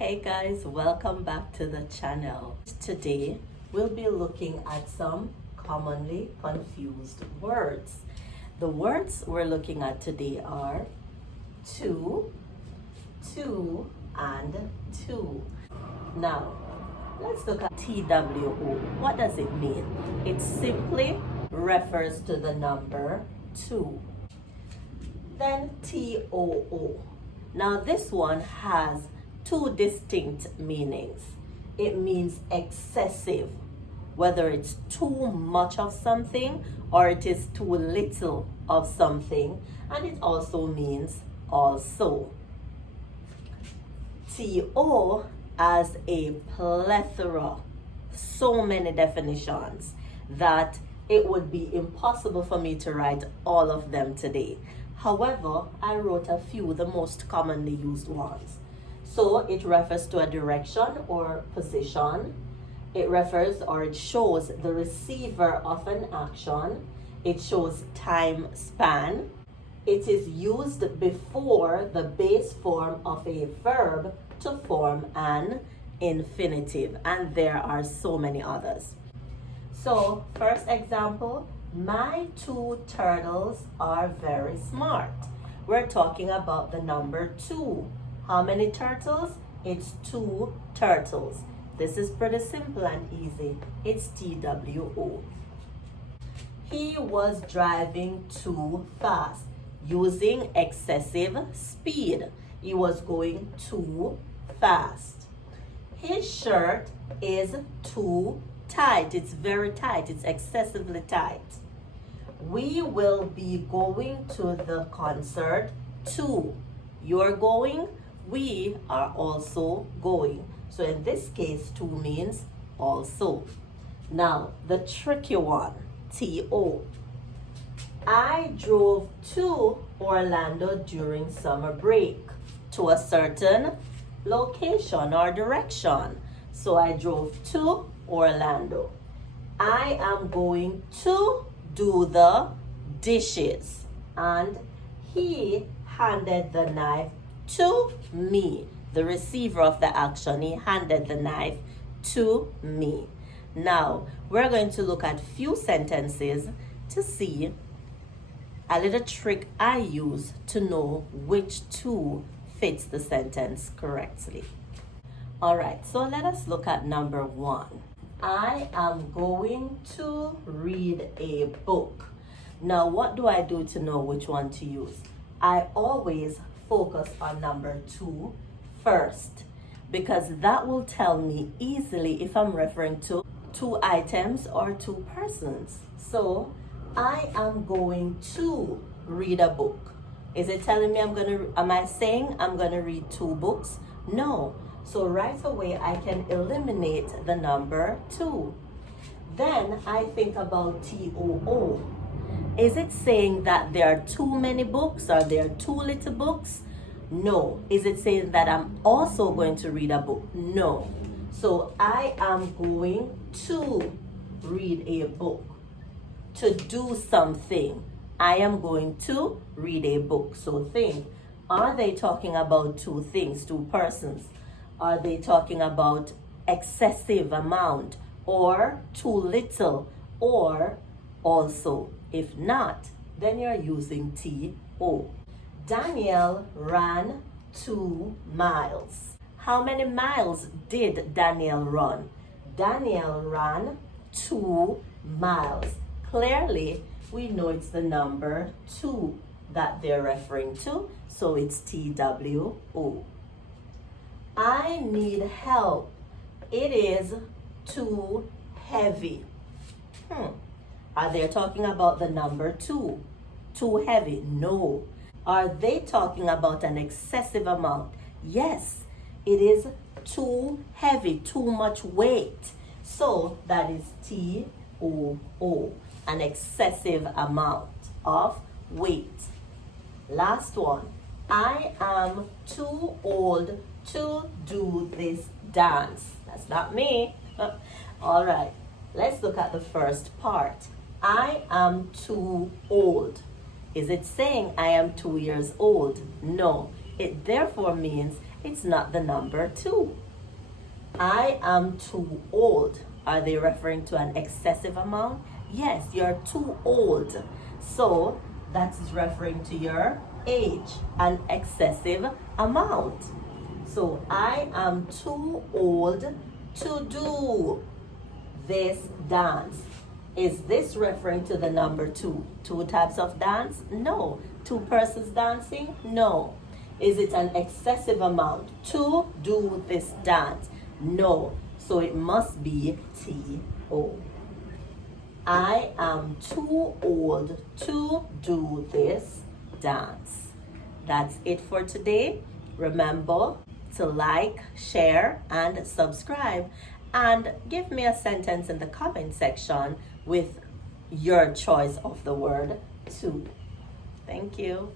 Hey guys, welcome back to the channel. Today we'll be looking at some commonly confused words. The words we're looking at today are two, and two. Now, let's look at TWO. What does it mean? It simply refers to the number 2. Then TOO. Now this one has two distinct meanings. It means excessive, whether it's too much of something or it is too little of something, and it also means also. TO as a plethora, so many definitions that it would be impossible for me to write all of them today. However, I wrote a few, the most commonly used ones. So it refers to a direction or position. It refers or it shows the receiver of an action. It shows time span. It is used before the base form of a verb to form an infinitive. And there are so many others. So, first example, my 2 turtles are very smart. We're talking about the number 2. How many turtles? It's 2 turtles. This is pretty simple and easy. It's TWO. He was driving too fast, using excessive speed. He was going too fast. His shirt is too tight. It's very tight. It's excessively tight. We will be going to the concert too. You're going, we are also going. So in this case, to means also. Now, the tricky one, TO. I drove to Orlando during summer break to a certain location or direction. So I drove to Orlando. I am going to do the dishes. And he handed the knife to me. The receiver of the action, he handed the knife to me. Now, we're going to look at few sentences to see a little trick I use to know which two fits the sentence correctly. All right, so let us look at number 1. I am going to read a book. Now, what do I do to know which one to use? I always focus on number 2 first, because that will tell me easily if I'm referring to 2 items or 2 persons. So, I am going to read a book. Is it telling me am I saying I'm going to read 2 books? No. So right away, I can eliminate the number 2. Then I think about TOO. Is it saying that there are too many books or there are too little books? No. Is it saying that I'm also going to read a book? No. So I am going to read a book. To do something. I am going to read a book. So think, are they talking about 2 things, 2 persons? Are they talking about excessive amount or too little or also? If not, then you're using TO. Daniel ran 2 miles. How many miles did Daniel run? Daniel ran 2 miles. Clearly, we know it's the number 2 that they're referring to, so it's TWO. I need help. It is too heavy. Are they talking about the number 2? Too heavy? No. Are they talking about an excessive amount? Yes. It is too heavy, too much weight. So that is TOO, an excessive amount of weight. Last one. I am too old to do this dance. That's not me. All right, let's look at the first part. I am too old. Is it saying I am 2 years old? No. It therefore means It's not the number 2. I am too old. Are they referring to an excessive amount? Yes, you're too old. So that is referring to your age, an excessive amount. So I am too old to do this dance. Is this referring to the number 2? 2 types of dance? No. 2 persons dancing? No. Is it an excessive amount to do this dance? No. So it must be T-O. I am too old to do this dance. That's it for today. Remember to like, share, and subscribe. And give me a sentence in the comment section with your choice of the word to. Thank you.